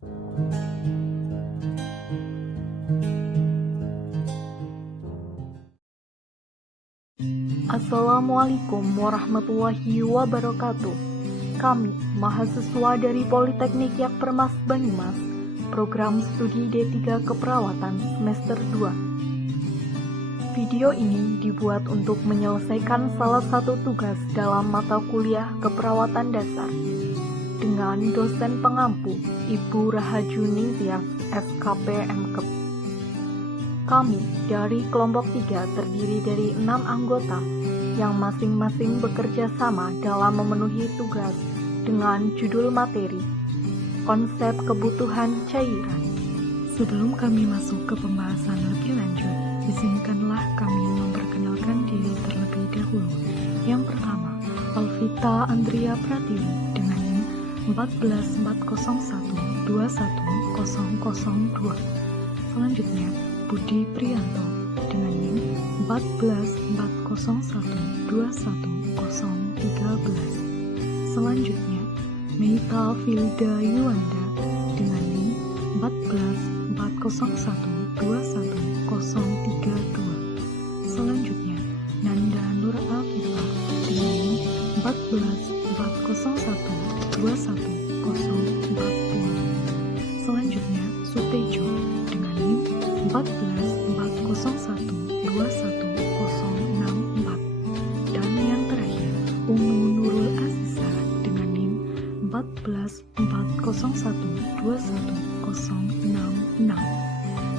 Assalamualaikum warahmatullahi wabarakatuh. Kami, mahasiswa dari Politeknik Yak Permas Banyumas, program studi D3 Keperawatan semester 2. Video ini dibuat untuk menyelesaikan salah satu tugas dalam mata kuliah keperawatan dasar dengan dosen pengampu Ibu Rahajuni Tias, SKP MKep. Kami dari kelompok 3 terdiri dari 6 anggota yang masing-masing bekerja sama dalam memenuhi tugas dengan judul materi Konsep Kebutuhan Cairan. Sebelum kami masuk ke pembahasan lebih lanjut, izinkanlah kami memperkenalkan diri terlebih dahulu. Yang pertama, Alvita Andrea Pratiwi dengan NIM 14401210002. Selanjutnya, Budi Prianto dengan NIM 14401210013. Selanjutnya, Meita Filda Yuanda dengan NIM 14401210032. Selanjutnya, Nanda Nur Afifah dengan NIM 14401214040. Selanjutnya, Sutejo dengan NIM 14401210064. Dan yang terakhir, Umu Nurul Aziza dengan NIM 14401210066.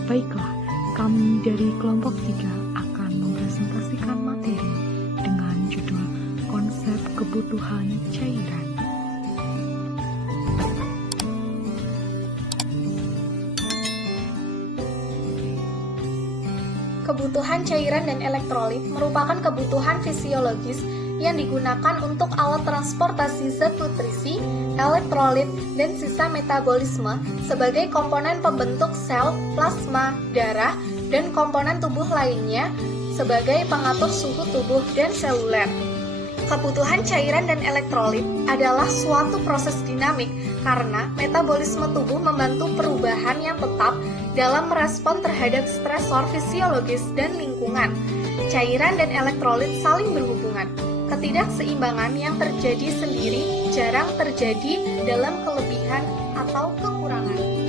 Baiklah, kami dari kelompok 3 akan mempresentasikan materi dengan judul Konsep Kebutuhan Cairan. Kebutuhan cairan dan elektrolit merupakan kebutuhan fisiologis yang digunakan untuk alat transportasi zat nutrisi, elektrolit, dan sisa metabolisme sebagai komponen pembentuk sel, plasma, darah, dan komponen tubuh lainnya sebagai pengatur suhu tubuh dan seluler. Kebutuhan cairan dan elektrolit adalah suatu proses dinamik karena metabolisme tubuh membantu perubahan yang tetap dalam merespon terhadap stresor fisiologis dan lingkungan. Cairan dan elektrolit saling berhubungan. Ketidakseimbangan yang terjadi sendiri jarang terjadi dalam kelebihan atau kekurangan.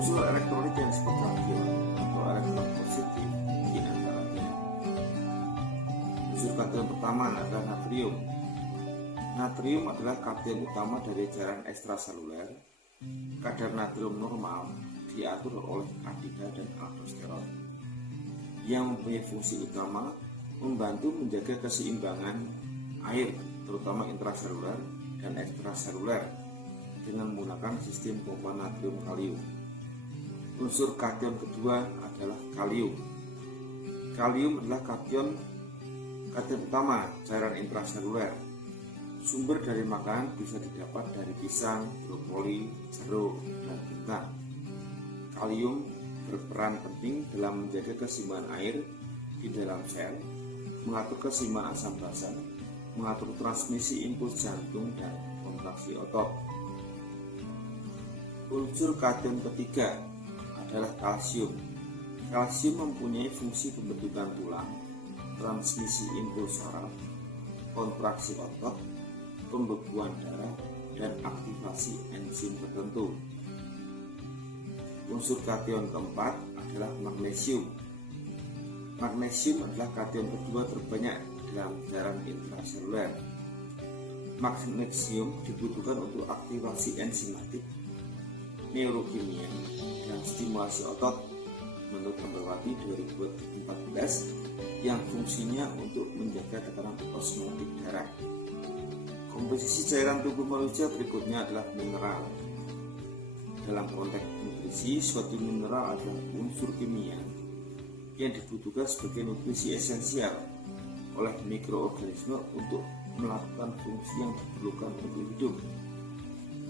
Unsur elektrolit yang disebut kation atau elektron positif di antaranya. Unsur kation pertama adalah natrium. Natrium adalah kation utama dari cairan ekstraseluler. Kadar natrium normal diatur oleh adida dan aldosteron yang mempunyai fungsi utama membantu menjaga keseimbangan air, terutama intraseluler dan ekstraseluler, dengan menggunakan sistem pompa natrium kalium. Unsur kation kedua adalah kalium. Kalium adalah kation utama cairan intraseluler. Sumber dari makanan bisa didapat dari pisang, brokoli, jeruk, dan kentang. Kalium berperan penting dalam menjaga keseimbangan air di dalam sel, mengatur keseimbangan asam basa, mengatur transmisi impuls jantung dan kontraksi otot. Unsur kation ketiga adalah kalsium. Kalsium mempunyai fungsi pembentukan tulang, transmisi impuls saraf, kontraksi otot, pembekuan darah, dan aktivasi enzim tertentu. Unsur kation keempat adalah magnesium. Magnesium adalah kation kedua terbanyak dalam cairan intraseluler. Magnesium dibutuhkan untuk aktivasi enzimatik, neurokimia, dan stimulasi otot menurut Ambrawati 2014 yang fungsinya untuk menjaga tekanan osmotik darah. Komposisi cairan tubuh manusia berikutnya adalah mineral. Dalam konteks nutrisi, suatu mineral adalah unsur kimia yang dibutuhkan sebagai nutrisi esensial oleh mikroorganisme untuk melakukan fungsi yang diperlukan untuk hidup.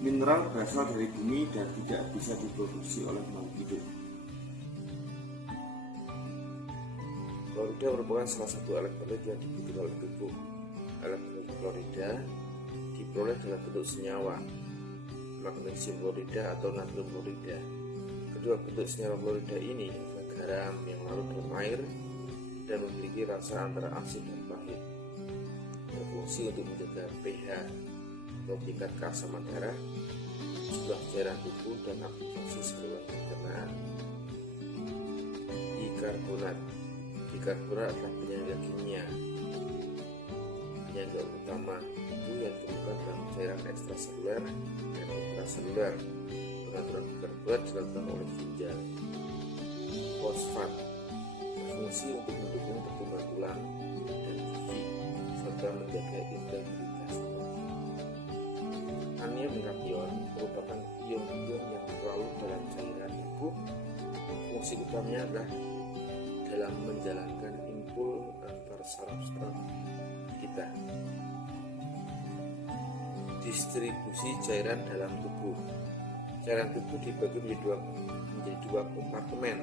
Mineral berasal dari bumi dan tidak bisa diproduksi oleh makhluk hidup. Klorida merupakan salah satu elektrolit yang dibutuhkan oleh tubuh. Elektrolit klorida diperoleh dalam bentuk senyawa, magnesium klorida atau natrium klorida. Kedua bentuk senyawa klorida ini adalah garam yang larut dalam air dan memiliki rasa antara asin dan pahit. Berfungsi untuk menjaga pH atau tingkat keasaman darah, jumlah cairan tubuh, dan aktivasi saluran pencernaan. Bikarbonat adalah penyangga kimia. Penyangga utama itu yang ditemukan dalam cairan ekstraseluler dan intraseluler. Pengaturan bikarbonat dilakukan oleh ginjal. Fosfat berfungsi untuk mendukung pertumbuhan tulang dan gigi serta menjaga integritas. Anion dan kation merupakan ion-ion yang larut dalam cairan tubuh. Fungsi utamanya adalah dalam menjalankan impul antar saraf-saraf kita. Distribusi cairan dalam tubuh. Cairan tubuh dibagi menjadi dua kompartemen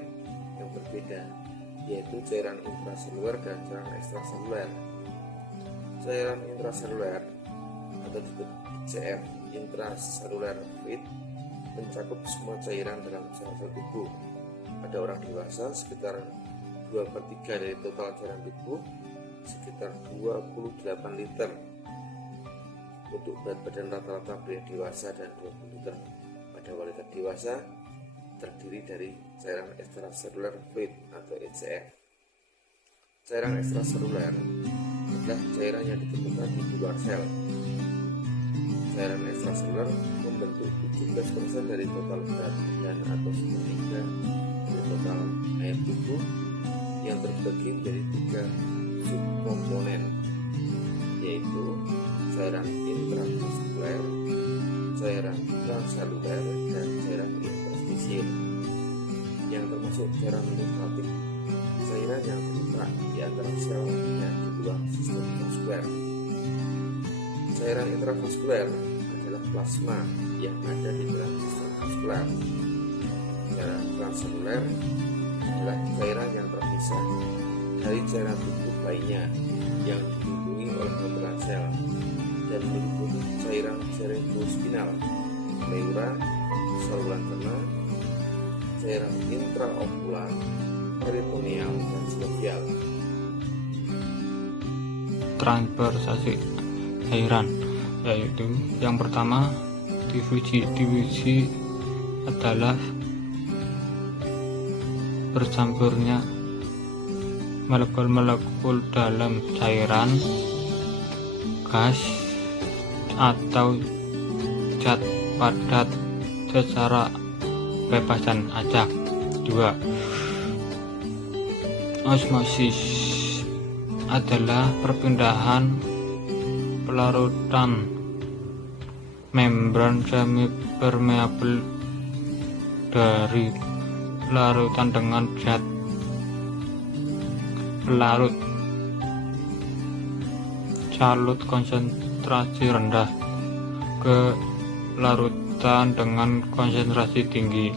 yang berbeda, yaitu cairan intraseluler dan cairan ekstraseluler. Cairan intraseluler atau disebut ICF, intracellular fluid, mencakup semua cairan dalam sel-sel tubuh. Pada orang dewasa, sekitar 2/3 dari total cairan tubuh, sekitar 28 liter. Untuk berat badan rata-rata pria dewasa dan 20 liter pada wanita dewasa, terdiri dari cairan extracellular fluid atau ECF. Cairan ekstraseluler adalah cairan yang ditemukan di luar sel. Cairan ekstraseluler membentuk 17% dari total berat badan atau 1/3 dari total air tubuh, yang terbagi menjadi 3 subkomponen, yaitu cairan intravaskuler, cairan transseluler, dan cairan interstisial. Yang termasuk cairan limfatik, cairan yang terletak di antara sel dan di luar sistem vaskuler. Cairan intravaskuler adalah plasma yang ada di dalam sistem vaskuler. Cairan transseluler adalah cairan yang terpisah dari cairan tubuh lainnya yang dilindungi oleh membran sel dan meliputi cairan cerebrospinal, pleura, saluran cerna, cairan intraokular, peritoneal, dan sinovial. Transversasi cairan, yaitu yang pertama difusi adalah bercampurnya molekul-molekul dalam cairan, gas, atau zat padat secara bebas dan acak. 2. Osmosis adalah perpindahan pelarutan membran semi-permeabel dari larutan dengan zat pelarut salut konsentrasi rendah ke larutan dengan konsentrasi tinggi.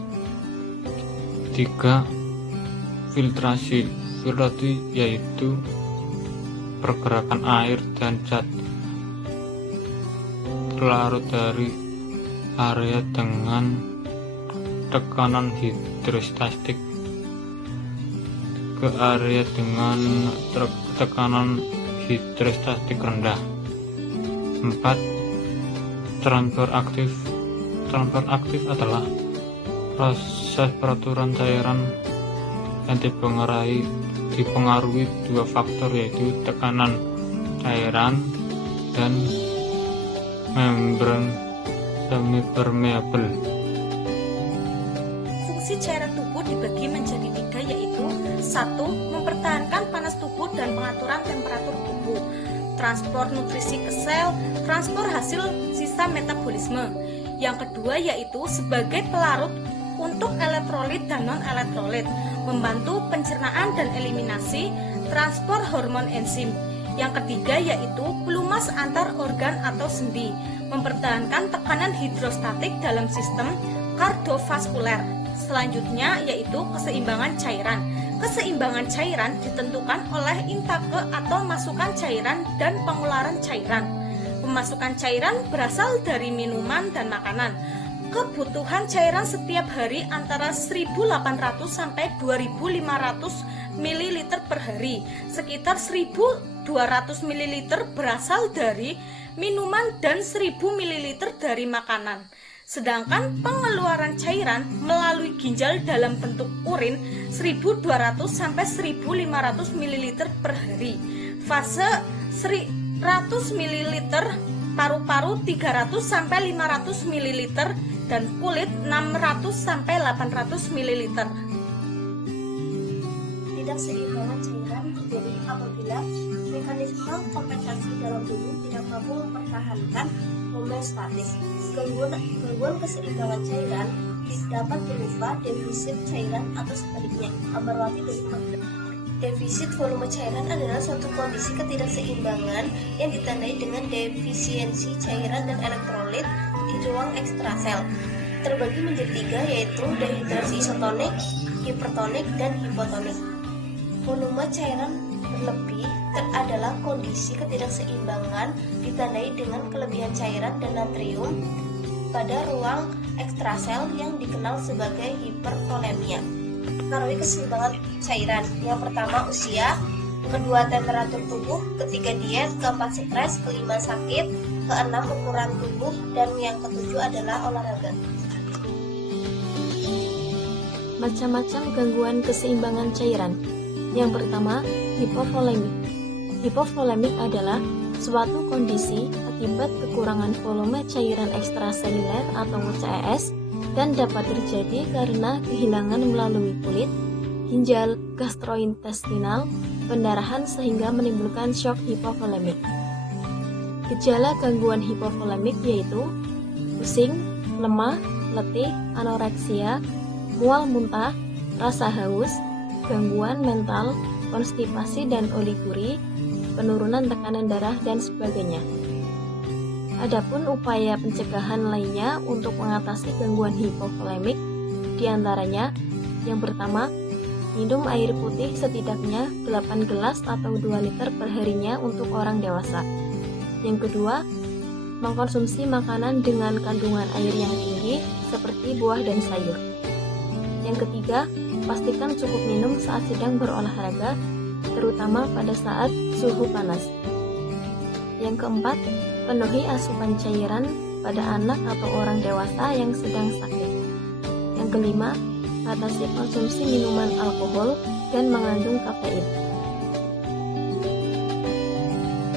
3. Filtrasi yaitu pergerakan air dan zat larut dari area dengan tekanan hidrostatik ke area dengan tekanan hidrostatik rendah. 4. Transfer aktif adalah proses peraturan cairan yang dipengaruhi 2 faktor, yaitu tekanan cairan dan membran semi-permeabel. Fungsi cairan tubuh dibagi menjadi 3, yaitu 1. Mempertahankan panas tubuh dan pengaturan temperatur tubuh, transport nutrisi ke sel, transport hasil sisa metabolisme. Yang kedua yaitu sebagai pelarut untuk elektrolit dan non-elektrolit, membantu pencernaan dan eliminasi, transport hormon enzim. Yang ketiga yaitu pelumas antar organ atau sendi, mempertahankan tekanan hidrostatik dalam sistem kardiovaskuler. Selanjutnya yaitu keseimbangan cairan. Keseimbangan cairan ditentukan oleh intake atau masukan cairan dan pengeluaran cairan. Pemasukan cairan berasal dari minuman dan makanan. Kebutuhan cairan setiap hari antara 1.800 sampai 2.500 ml per hari. Sekitar 1.200 ml berasal dari minuman dan 1.000 ml dari makanan. Sedangkan pengeluaran cairan melalui ginjal dalam bentuk urin 1.200 sampai 1.500 ml per hari. Fase 100 ml, paru-paru 300 sampai 500 ml dan kulit 600 sampai 800 ml. Ketidakseimbangan cairan terjadi apabila mekanisme kompensasi dalam tubuh tidak mampu mempertahankan homeostatis. Gangguan keseimbangan cairan dapat berupa defisit cairan atau sebaliknya, Ambarwati 2014. Defisit volume cairan adalah suatu kondisi ketidakseimbangan yang ditandai dengan defisiensi cairan dan elektrolit di ruang ekstrasel. Terbagi menjadi 3, yaitu dehidrasi isotonik, hipertonik, dan hipotonik. Volume cairan berlebih adalah kondisi ketidakseimbangan ditandai dengan kelebihan cairan dan natrium pada ruang ekstrasel yang dikenal sebagai hipervolemia. Mempengaruhi keseimbangan cairan. Yang pertama usia, kedua temperatur tubuh, ketiga diet, keempat stres, kelima sakit, keenam ukuran tubuh, dan yang ketujuh adalah olahraga. Macam-macam gangguan keseimbangan cairan. Yang pertama, hipovolemik. Hipovolemik adalah suatu kondisi akibat kekurangan volume cairan ekstraseluler atau CES dan dapat terjadi karena kehilangan melalui kulit, ginjal, gastrointestinal, pendarahan sehingga menimbulkan shock hipovolemik. Gejala gangguan hipovolemik yaitu pusing, lemah, letih, anoreksia, mual muntah, rasa haus, gangguan mental, konstipasi dan oliguri, penurunan tekanan darah dan sebagainya. Adapun upaya pencegahan lainnya untuk mengatasi gangguan hipovolemik diantaranya yang pertama, minum air putih setidaknya 8 gelas atau 2 liter per harinya untuk orang dewasa. Yang kedua, mengkonsumsi makanan dengan kandungan air yang tinggi seperti buah dan sayur. Yang ketiga, pastikan cukup minum saat sedang berolahraga, terutama pada saat suhu panas. Yang keempat, penuhi asupan cairan pada anak atau orang dewasa yang sedang sakit. Yang kelima, batasi konsumsi minuman alkohol dan mengandung kafein.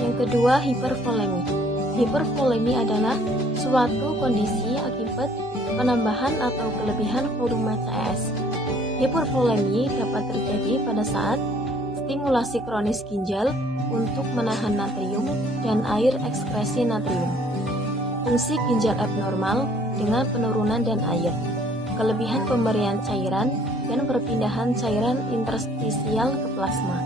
Yang kedua, hipervolemi. Hipervolemi adalah suatu kondisi akibat penambahan atau kelebihan volume CES. Hipervolemi dapat terjadi pada saat stimulasi kronis ginjal untuk menahan natrium dan air ekskresi natrium. Fungsi ginjal abnormal dengan penurunan dan air, kelebihan pemberian cairan, dan perpindahan cairan interstisial ke plasma.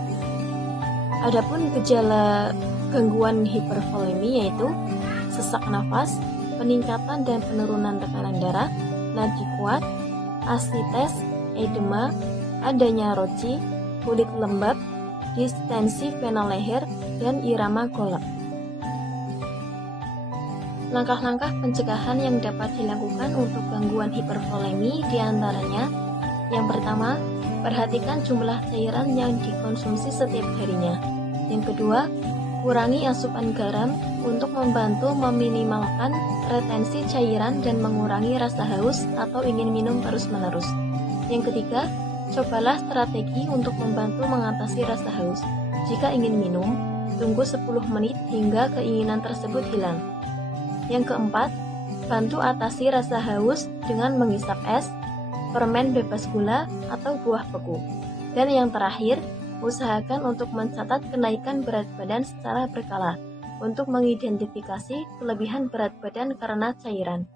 Adapun gejala gangguan hipervolemi yaitu sesak nafas, peningkatan dan penurunan tekanan darah, nadi kuat, asites, edema, adanya roci, kulit lembab, distensi vena leher, dan irama golak. Langkah-langkah pencegahan yang dapat dilakukan untuk gangguan hipervolemi diantaranya yang pertama, perhatikan jumlah cairan yang dikonsumsi setiap harinya. Yang kedua, kurangi asupan garam untuk membantu meminimalkan retensi cairan dan mengurangi rasa haus atau ingin minum terus-menerus. Yang ketiga, cobalah strategi untuk membantu mengatasi rasa haus. Jika ingin minum, tunggu 10 menit hingga keinginan tersebut hilang. Yang keempat, bantu atasi rasa haus dengan menghisap es, permen bebas gula, atau buah beku. Dan yang terakhir, usahakan untuk mencatat kenaikan berat badan secara berkala untuk mengidentifikasi kelebihan berat badan karena cairan.